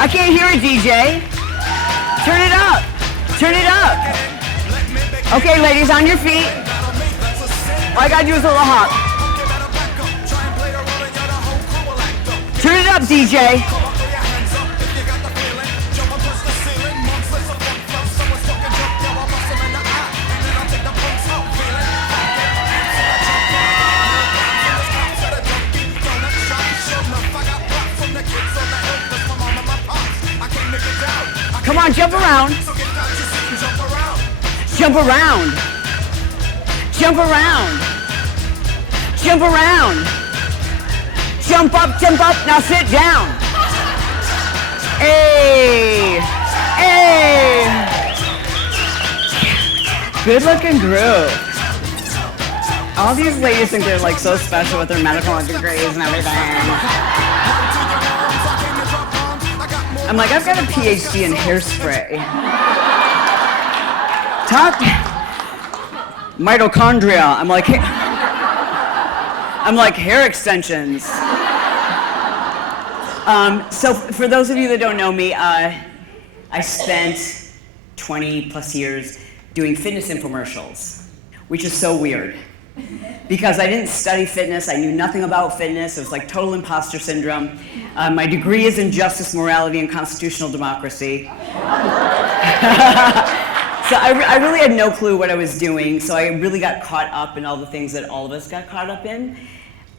I can't hear it, DJ. Turn it up. Turn it up. Okay, ladies, on your feet. All I gotta do is a little hop. Turn it up, DJ. Come on, jump around. Jump around. Jump around. Jump around. Jump up, now sit down. Hey. Hey. Good looking group. All these ladies think they're like so special with their medical degrees and everything. I'm like, I've got a PhD in hairspray. Talk mitochondria. I'm like hair extensions. So for those of you that don't know me, I spent 20 plus years doing fitness infomercials, which is so weird. Because I didn't study fitness, I knew nothing about fitness, it was like total imposter syndrome. My degree is in justice, morality, and constitutional democracy. So I really had no clue what I was doing, so I really got caught up in all the things that all of us got caught up in.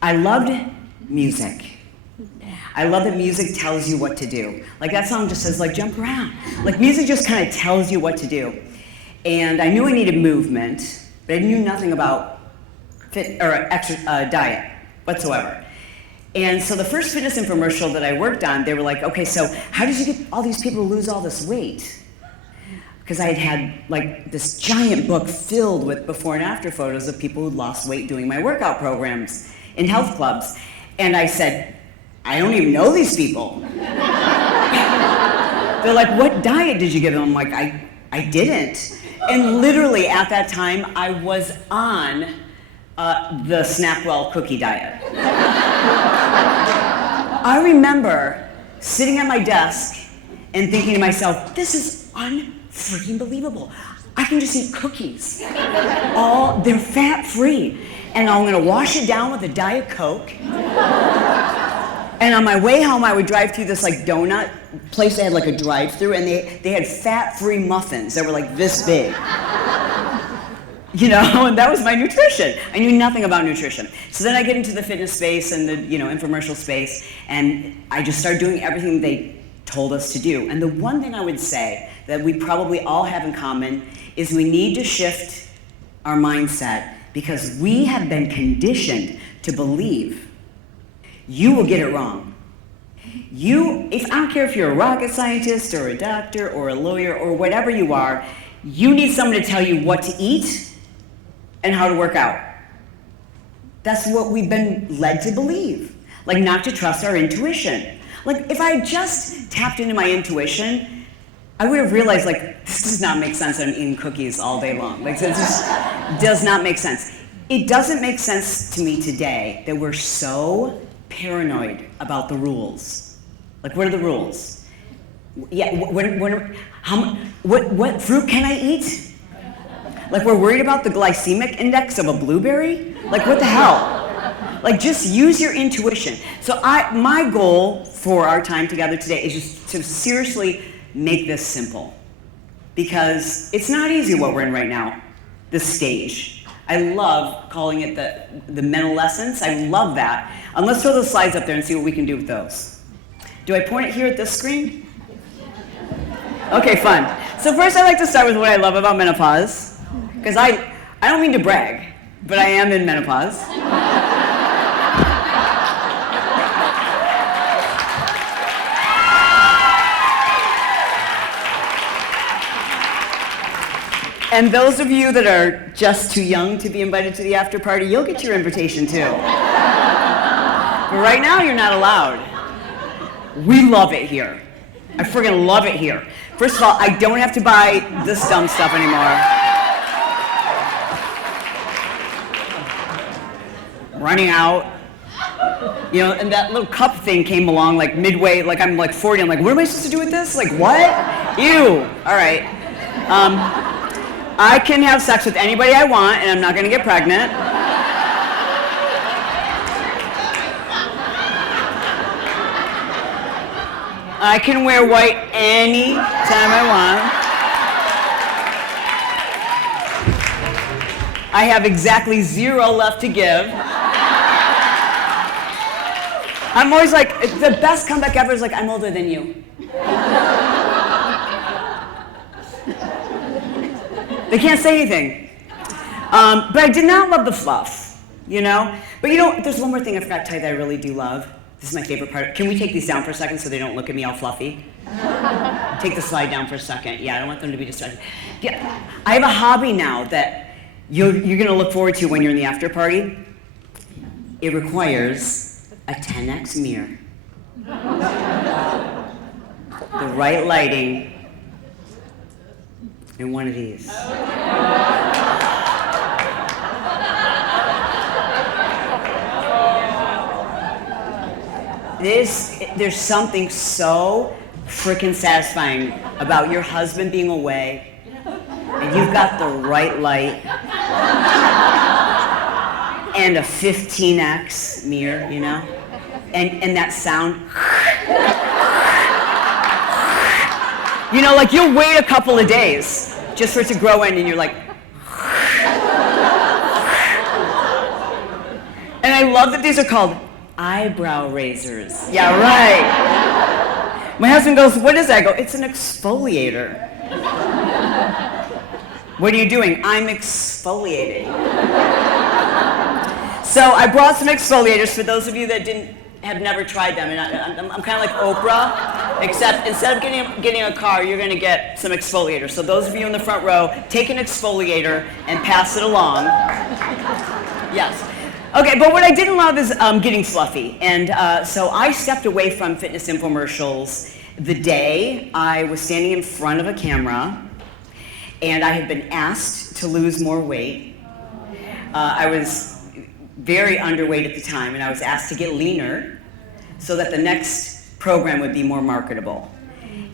I loved music. I love that music tells you what to do. Like that song just says, like, jump around. Like music just kind of tells you what to do. And I knew I needed movement, but I knew nothing about diet whatsoever. And so the first fitness infomercial that I worked on, they were like, okay, so how did you get all these people to lose all this weight? Because I had like this giant book filled with before and after photos of people who lost weight doing my workout programs in health clubs. And I said, I don't even know these people. They're like, what diet did you give them? I'm like, I didn't. And literally at that time, I was on the Snapwell cookie diet. I remember sitting at my desk and thinking to myself, this is unfreaking believable. I can just eat cookies. They're fat-free. And I'm gonna wash it down with a Diet Coke. And on my way home, I would drive through this like donut place that had like a drive-through, and they had fat-free muffins that were like this big. You know, and that was my nutrition. I knew nothing about nutrition. So then I get into the fitness space and the, infomercial space, and I just started doing everything they told us to do. And the one thing I would say that we probably all have in common is we need to shift our mindset, because we have been conditioned to believe you will get it wrong. I don't care if you're a rocket scientist or a doctor or a lawyer or whatever you are, you need someone to tell you what to eat and how to work out. That's what we've been led to believe. Like not to trust our intuition. Like if I had just tapped into my intuition, I would have realized like, this does not make sense that I'm eating cookies all day long. Like this just does not make sense. It doesn't make sense to me today that we're so paranoid about the rules. Like what are the rules? Yeah, what fruit can I eat? Like we're worried about the glycemic index of a blueberry? Like what the hell? Like just use your intuition. So my goal for our time together today is just to seriously make this simple. Because it's not easy what we're in right now, this stage. I love calling it the mental lessons. I love that. Let's throw those slides up there and see what we can do with those. Do I point it here at this screen? Okay, fun. So first I like to start with what I love about menopause. Because I don't mean to brag, but I am in menopause. And those of you that are just too young to be invited to the after party, you'll get your invitation too. But right now, you're not allowed. We love it here. I friggin' love it here. First of all, I don't have to buy this dumb stuff anymore. Running out. You know, and that little cup thing came along like midway, like I'm like 40, I'm like, what am I supposed to do with this? Like, what? Ew. All right. I can have sex with anybody I want, and I'm not gonna get pregnant. I can wear white any time I want. I have exactly 0 left to give. I'm always like, the best comeback ever is like, I'm older than you. They can't say anything. But I did not love the fluff, you know? But you know, there's one more thing I forgot to tell you that I really do love. This is my favorite part. Can we take these down for a second so they don't look at me all fluffy? Take the slide down for a second. Yeah, I don't want them to be distracted. Yeah, I have a hobby now that you're gonna look forward to when you're in the after party. It requires a 10x mirror. The right lighting, and one of these. There's something so freaking satisfying about your husband being away, and you've got the right light, and a 15x mirror, you know? And that sound. You know, like you'll wait a couple of days just for it to grow in, and you're like. And I love that these are called eyebrow razors. Yeah, right. My husband goes, what is that? I go, it's an exfoliator. What are you doing? I'm exfoliating. So I brought some exfoliators for those of you that have never tried them. And I'm kind of like Oprah, except instead of getting a car, you're going to get some exfoliators. So those of you in the front row, take an exfoliator and pass it along. Yes. Okay, but what I didn't love is getting fluffy. And so I stepped away from fitness infomercials the day I was standing in front of a camera, and I had been asked to lose more weight. I was very underweight at the time, and I was asked to get leaner so that the next program would be more marketable.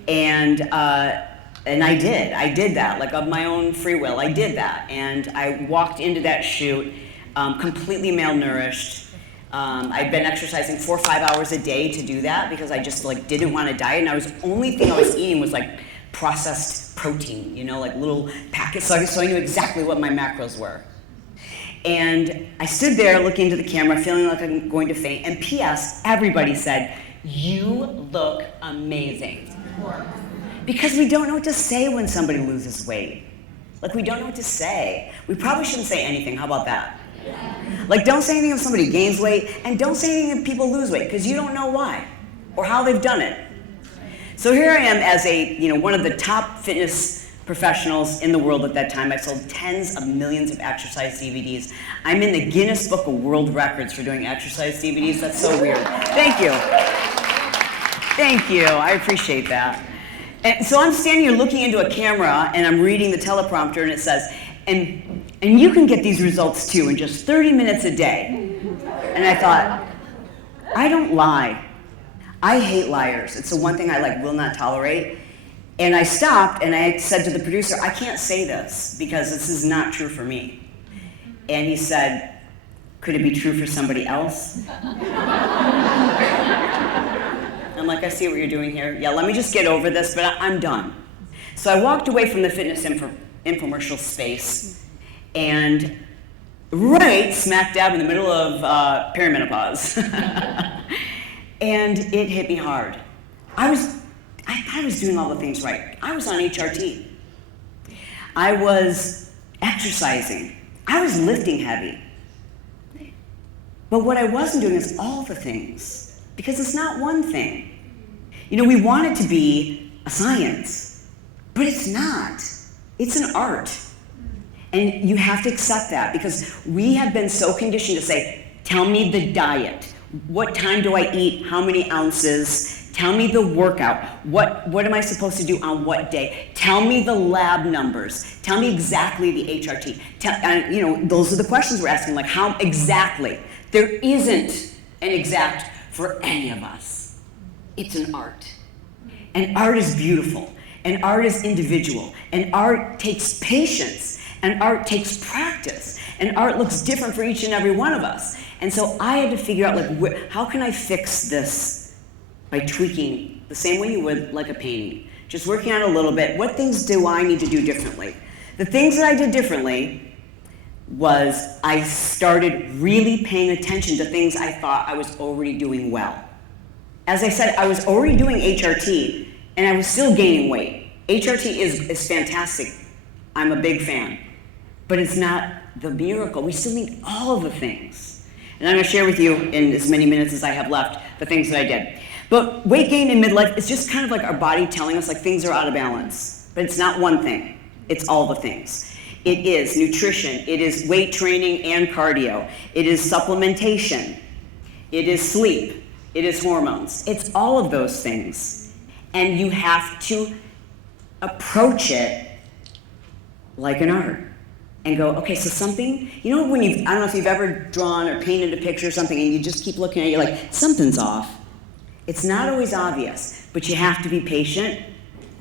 And I did. I did that, like of my own free will. I did that, and I walked into that shoot completely malnourished. I'd been exercising 4 or 5 hours a day to do that because I just like didn't want to diet, and only thing I was eating was like processed protein, you know, like little packets, so I knew exactly what my macros were. And I stood there looking into the camera, feeling like I'm going to faint, and P.S., everybody said, you look amazing. Because we don't know what to say when somebody loses weight. Like, we don't know what to say. We probably shouldn't say anything. How about that? Like, don't say anything if somebody gains weight, and don't say anything if people lose weight, because you don't know why or how they've done it. So here I am as one of the top fitness professionals in the world at that time. I sold tens of millions of exercise DVDs. I'm in the Guinness Book of World Records for doing exercise DVDs. That's so weird. Thank you. Thank you. I appreciate that. And so I'm standing here looking into a camera, and I'm reading the teleprompter, and it says, and you can get these results too in just 30 minutes a day. And I thought, I don't lie. I hate liars. It's the one thing I will not tolerate. And I stopped, and I said to the producer, I can't say this because this is not true for me. And he said, could it be true for somebody else? I'm like, I see what you're doing here. Yeah, let me just get over this, but I'm done. So I walked away from the fitness infomercial space, and right smack dab in the middle of perimenopause. And it hit me hard. I thought I was doing all the things right. I was on HRT. I was exercising. I was lifting heavy. But what I wasn't doing is all the things, because it's not one thing. You know, we want it to be a science, but it's not. It's an art. And you have to accept that, because we have been so conditioned to say, tell me the diet. What time do I eat? How many ounces? Tell me the workout. What am I supposed to do on what day? Tell me the lab numbers. Tell me exactly the HRT. Those are the questions we're asking, like how exactly. There isn't and exact for any of us. It's an art. And art is beautiful, and art is individual, and art takes patience, and art takes practice, and art looks different for each and every one of us. And so I had to figure out, like, how can I fix this by tweaking the same way you would like a painting? Just working on it a little bit. What things do I need to do differently? The things that I did differently was I started really paying attention to things I thought I was already doing well. As I said, I was already doing HRT, and I was still gaining weight. HRT is fantastic. I'm a big fan. But it's not the miracle. We still need all of the things. And I'm going to share with you, in as many minutes as I have left, the things that I did. But weight gain in midlife is just kind of like our body telling us like things are out of balance. But it's not one thing. It's all the things. It is nutrition. It is weight training and cardio. It is supplementation. It is sleep. It is hormones. It's all of those things. And you have to approach it like an art. And go, okay, so something, you know when I don't know if you've ever drawn or painted a picture or something and you just keep looking at it, you're like, something's off. It's not always obvious, but you have to be patient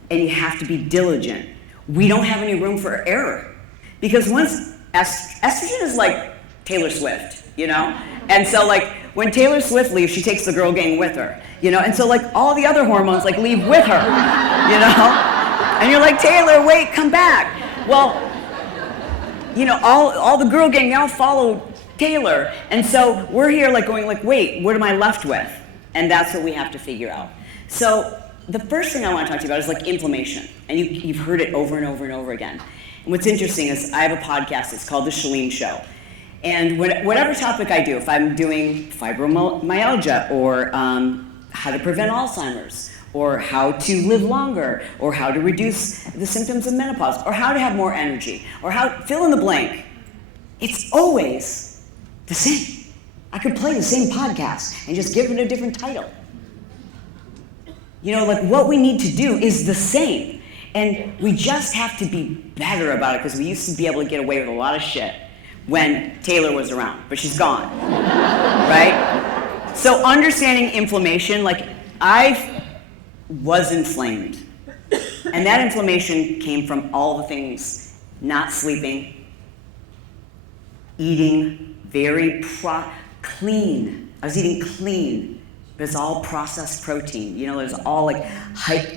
and you have to be diligent. We don't have any room for error. Because once, estrogen is like Taylor Swift, you know? And so like, when Taylor Swift leaves, she takes the girl gang with her, you know? And so like, all the other hormones like leave with her, you know? And you're like, Taylor, wait, come back. Well, you know, all the girl gang now follow Taylor. And so we're here like going like, wait, what am I left with? And that's what we have to figure out. So the first thing I want to talk to you about is like inflammation. And you've heard it over and over and over again. And what's interesting is I have a podcast, it's called The Chalene Show. And whatever topic I do, if I'm doing fibromyalgia or how to prevent Alzheimer's, or how to live longer, or how to reduce the symptoms of menopause, or how to have more energy, or how, fill in the blank. It's always the same. I could play the same podcast and just give it a different title. You know, like what we need to do is the same. And we just have to be better about it because we used to be able to get away with a lot of shit when Taylor was around, but she's gone, right? So understanding inflammation, like I was inflamed. And that inflammation came from all the things, not sleeping, eating very clean. I was eating clean. But it's all processed protein. You know, there's all like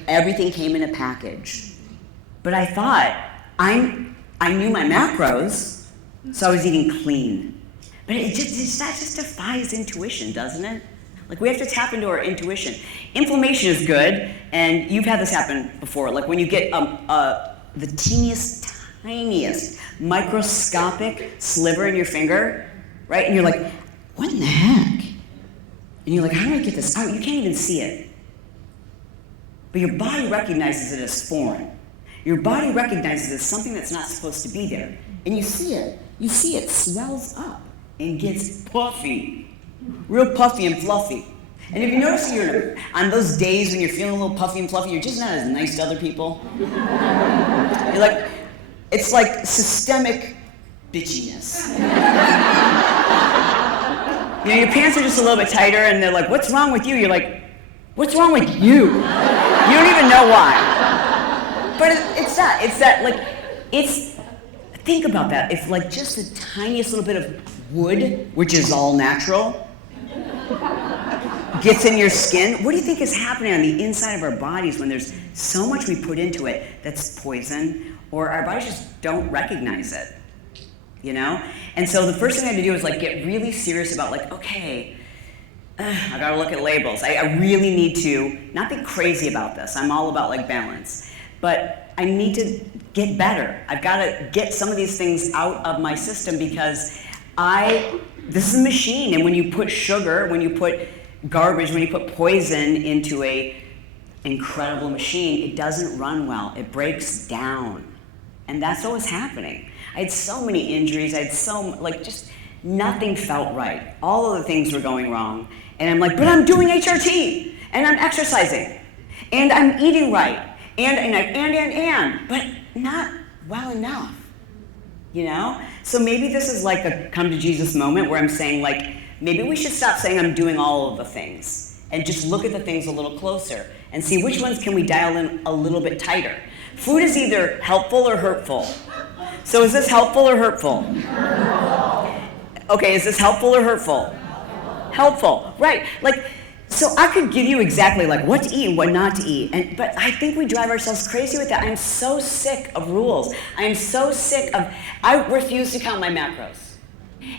everything came in a package. But I thought, I knew my macros, so I was eating clean. But that just defies intuition, doesn't it? Like we have to tap into our intuition. Inflammation is good, and you've had this happen before. Like when you get the teeniest, tiniest, microscopic sliver in your finger, right? And you're like, what in the heck? And you're like, how do I get this out? You can't even see it. But your body recognizes it as foreign. Your body recognizes it as something that's not supposed to be there. And you see it. You see it swells up and gets puffy. Real puffy and fluffy. And if you notice on those days when you're feeling a little puffy and fluffy, you're just not as nice to other people. You're like, it's like systemic bitchiness. You know, your pants are just a little bit tighter and they're like, what's wrong with you? You're like, what's wrong with you? You don't even know why. But it's that, like, think about that. If like just the tiniest little bit of wood, which is all natural, gets in your skin, what do you think is happening on the inside of our bodies when there's so much we put into it that's poison, or our bodies just don't recognize it, you know? And so the first thing I had to do was like get really serious about like, okay, I gotta look at labels. I really need to not be crazy about this. I'm all about like balance, but I need to get better. I've gotta get some of these things out of my system because this is a machine, and when you put sugar, when you put garbage, when you put poison into a incredible machine, it doesn't run well. It breaks down. And that's what was happening. I had so many injuries. I had just nothing felt right. All of the things were going wrong. And I'm like, but I'm doing HRT, and I'm exercising, and I'm eating right, and, but not well enough, you know? So maybe this is like a come to Jesus moment where I'm saying like, maybe we should stop saying I'm doing all of the things and just look at the things a little closer and see which ones can we dial in a little bit tighter. Food is either helpful or hurtful. So is this helpful or hurtful? Okay, is this helpful or hurtful? Helpful, right. Like, so I could give you exactly like what to eat and what not to eat, but I think we drive ourselves crazy with that. I'm so sick of rules. I am so sick of, I refuse to count my macros.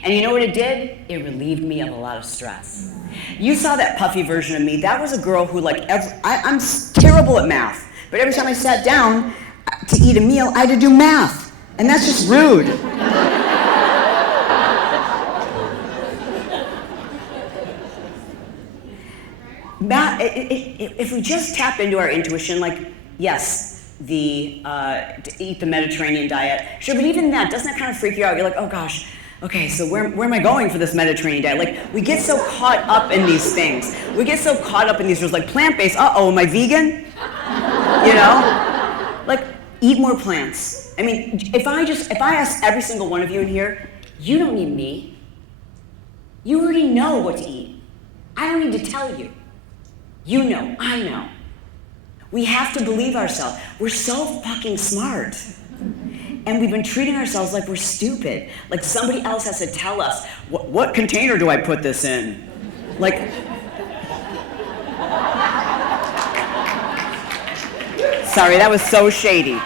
And you know what it did? It relieved me of a lot of stress. You saw that Puffy version of me. That was a girl who like, I'm terrible at math, but every time I sat down to eat a meal, I had to do math. And that's just rude. If we just tap into our intuition, like, yes, to eat the Mediterranean diet, sure, but even that, doesn't that kind of freak you out? You're like, oh gosh, okay, so where am I going for this Mediterranean diet? Like, we get so caught up in these things. We get so caught up in these rules, like plant-based, am I vegan? You know? Like, eat more plants. I mean, if I ask every single one of you in here, you don't need me. You already know what to eat. I don't need to tell you. You know, I know. We have to believe ourselves. We're so fucking smart. And we've been treating ourselves like we're stupid. Like somebody else has to tell us, what container do I put this in? Like, sorry, that was so shady.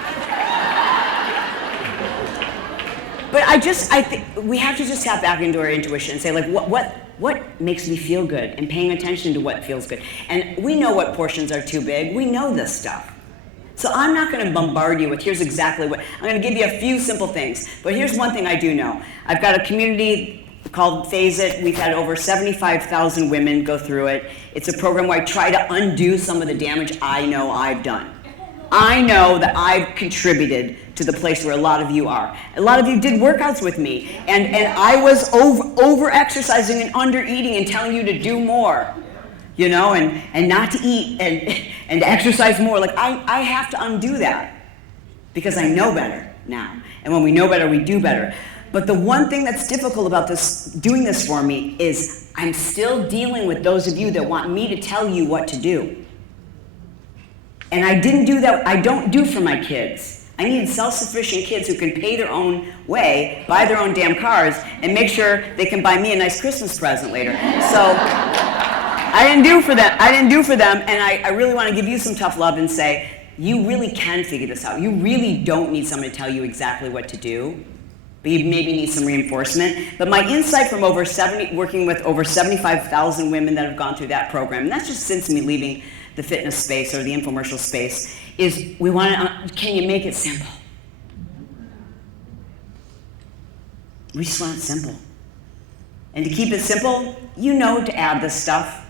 But I think we have to just tap back into our intuition and say, like, what makes me feel good, and paying attention to what feels good. And we know what portions are too big. We know this stuff. So I'm not going to bombard you with here's exactly what. I'm going to give you a few simple things. But here's one thing I do know. I've got a community called Phase It. We've had over 75,000 women go through it. It's a program where I try to undo some of the damage I know I've done. I know that I've contributed to the place where a lot of you are. A lot of you did workouts with me, and I was over-exercising and under-eating and telling you to do more, you know, and not to eat and to exercise more. Like, I have to undo that because I know better now. And when we know better, we do better. But the one thing that's difficult about doing this for me is I'm still dealing with those of you that want me to tell you what to do. And I didn't do that, I don't do for my kids. I need self-sufficient kids who can pay their own way, buy their own damn cars, and make sure they can buy me a nice Christmas present later. So I didn't do for them, and I really want to give you some tough love and say, you really can figure this out. You really don't need someone to tell you exactly what to do, but you maybe need some reinforcement. But my insight from working with over 75,000 women that have gone through that program, and that's just since me leaving the fitness space or the infomercial space, is we want to, can you make it simple? We just want it simple. And to keep it simple, you know to add this stuff.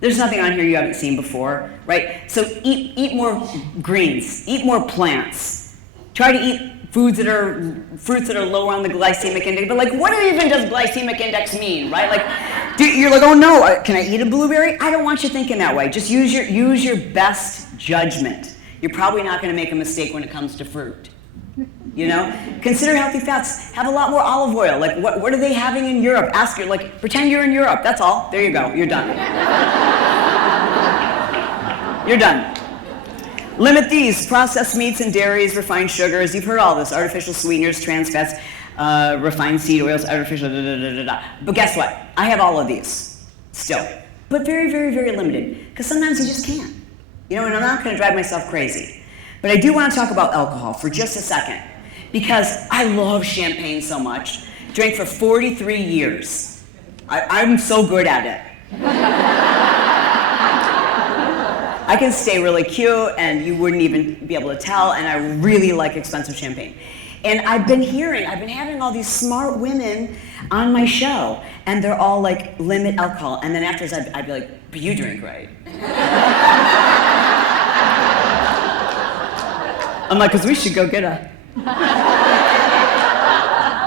There's nothing on here you haven't seen before, right? So eat more greens, eat more plants. Try to eat fruits that are lower on the glycemic index. But like, what even does glycemic index mean, right? Like, you're like, oh no, can I eat a blueberry? I don't want you thinking that way. Just use your best judgment. You're probably not going to make a mistake when it comes to fruit. You know, consider healthy fats. Have a lot more olive oil. Like, what are they having in Europe? Pretend you're in Europe. That's all. There you go. You're done. You're done. Limit these: processed meats and dairies, refined sugars. You've heard all this: artificial sweeteners, trans fats, refined seed oils, artificial. But guess what? I have all of these still, but very, very, very limited. Because sometimes you just can't. You know, and I'm not going to drive myself crazy. But I do want to talk about alcohol for just a second, because I love champagne so much. Drank for 43 years. I'm so good at it. I can stay really cute, and you wouldn't even be able to tell, and I really like expensive champagne. And I've been having all these smart women on my show, and they're all like, limit alcohol. And then afterwards, I'd be like, but you drink, right? I'm like, because we should go get a.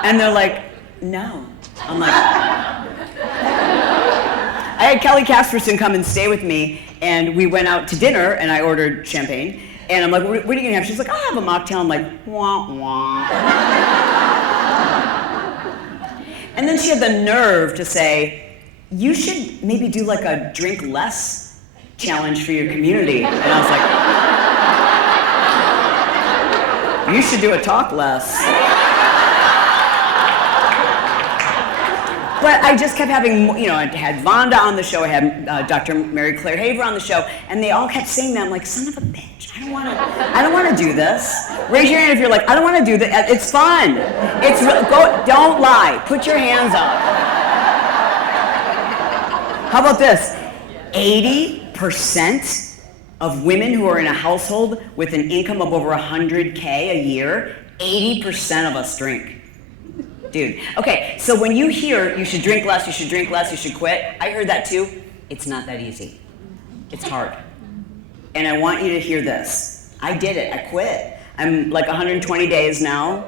And they're like, no. I'm like, I had Kelly Casperson come and stay with me, and we went out to dinner, and I ordered champagne. And I'm like, what are you gonna have? She's like, I'll have a mocktail. I'm like, wah, wah. And then she had the nerve to say, you should maybe do like a drink less challenge for your community. And I was like, you should do a talk less. But I just kept having, I had Vonda on the show, I had Dr. Mary Claire Haver on the show, and they all kept saying that. I'm like, son of a bitch, I don't want to do this. Raise your hand if you're like, I don't want to do that. It's fun. Don't lie. Put your hands up. How about this? 80% of women who are in a household with an income of over 100K a year, 80% of us drink. Dude, okay, so when you hear you should drink less, you should quit, I heard that too. It's not that easy. It's hard. And I want you to hear this. I did it, I quit. I'm like 120 days now.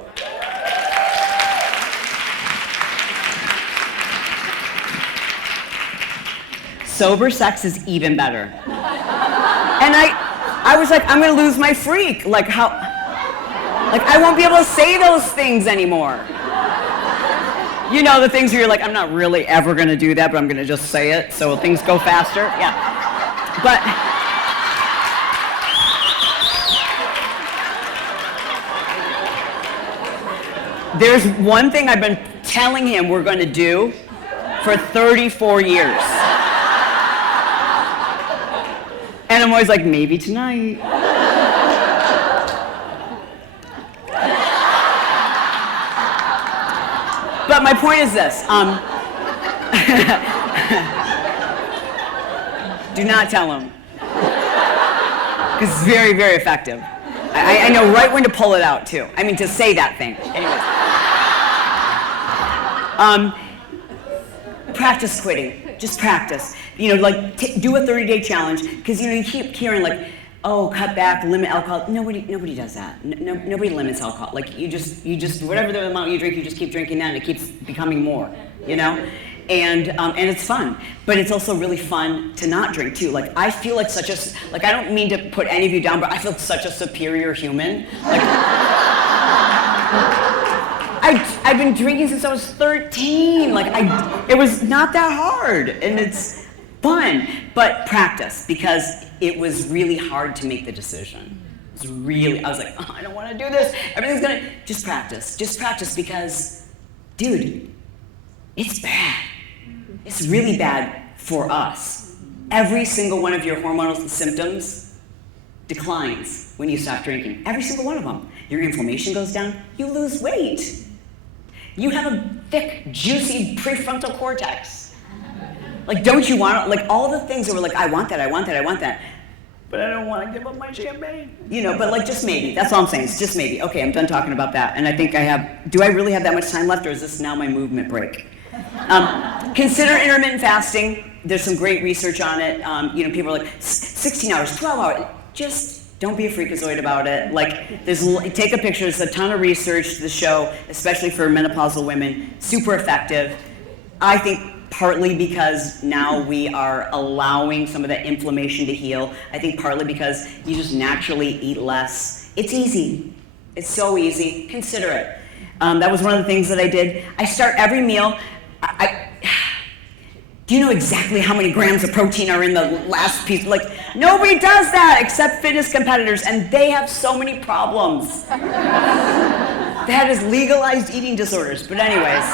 Sober sex is even better. And I was like, I'm gonna lose my freak. Like I won't be able to say those things anymore. The things where you're like, I'm not really ever gonna do that, but I'm gonna just say it so things go faster. Yeah. But there's one thing I've been telling him we're gonna do for 34 years. And I'm always like, maybe tonight. But my point is this. Do not tell him. Because it's very, very effective. I know right when to pull it out, too. I mean, to say that thing. Anyways. Practice quitting. Just practice. Do a 30-day challenge. Because, you keep hearing, like, oh, cut back, limit alcohol. Nobody does that. Nobody limits alcohol. Like you just whatever the amount you drink, you just keep drinking that, and it keeps becoming more. And it's fun. But it's also really fun to not drink too. Like I feel like I don't mean to put any of you down, but I feel such a superior human. Like I've been drinking since I was 13. It was not that hard, and it's fun, but practice, because it was really hard to make the decision. I was like, oh, I don't want to do this. Just practice because, dude, it's bad. It's really bad for us. Every single one of your hormonal symptoms declines when you stop drinking. Every single one of them. Your inflammation goes down, you lose weight. You have a thick, juicy prefrontal cortex. Don't you want it? All the things that were like, I want that. But I don't want to give up my champagne. But just maybe. That's all I'm saying. It's just maybe. Okay, I'm done talking about that. And I think do I really have that much time left, or is this now my movement break? Consider intermittent fasting. There's some great research on it. People are like, 16 hours, 12 hours. Just don't be a freakazoid about it. Take a picture. There's a ton of research to show, especially for menopausal women, super effective. I think partly because now we are allowing some of that inflammation to heal. I think partly because you just naturally eat less. It's easy. It's so easy. Consider it. That was one of the things that I did. I start every meal. Do you know exactly how many grams of protein are in the last piece? Nobody does that except fitness competitors, and they have so many problems. That is legalized eating disorders. But anyways,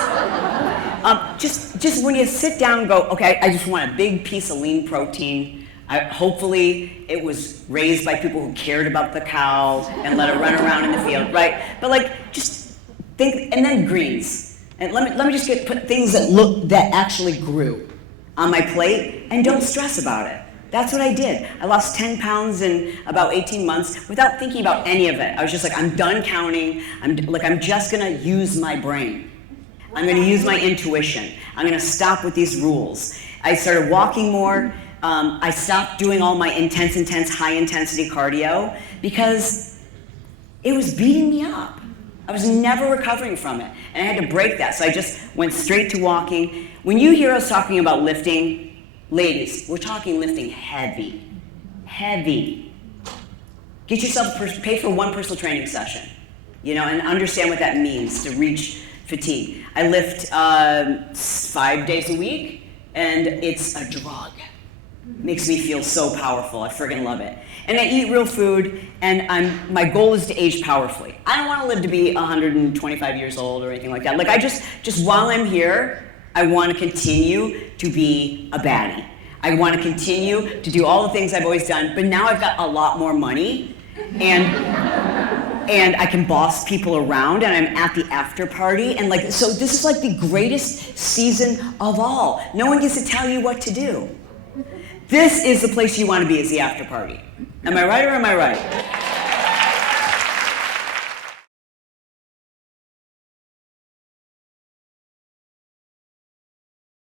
just when you sit down and go, okay, I just want a big piece of lean protein. Hopefully it was raised by people who cared about the cow and let it run around in the field, right? But just think, and then greens. And let me just put things that actually grew on my plate, and don't stress about it. That's what I did. I lost 10 pounds in about 18 months without thinking about any of it. I was just like, I'm done counting. I'm just gonna use my brain. I'm gonna use my intuition. I'm gonna stop with these rules. I started walking more. I stopped doing all my intense, high-intensity cardio because it was beating me up. I was never recovering from it, and I had to break that. So I just went straight to walking. When you hear us talking about lifting, ladies, we're talking lifting heavy. Get yourself, pay for one personal training session, and understand what that means to reach fatigue. I lift 5 days a week, and it's a drug. Makes me feel so powerful. I friggin' love it. And I eat real food, and my goal is to age powerfully. I don't want to live to be 125 years old or anything like that. Like, I just while I'm here, I want to continue to be a baddie. I want to continue to do all the things I've always done, but now I've got a lot more money, and I can boss people around, and I'm at the after party, and like, so this is like the greatest season of all. No one gets to tell you what to do. This is the place you want to be, is the after party. Am I right or am I right?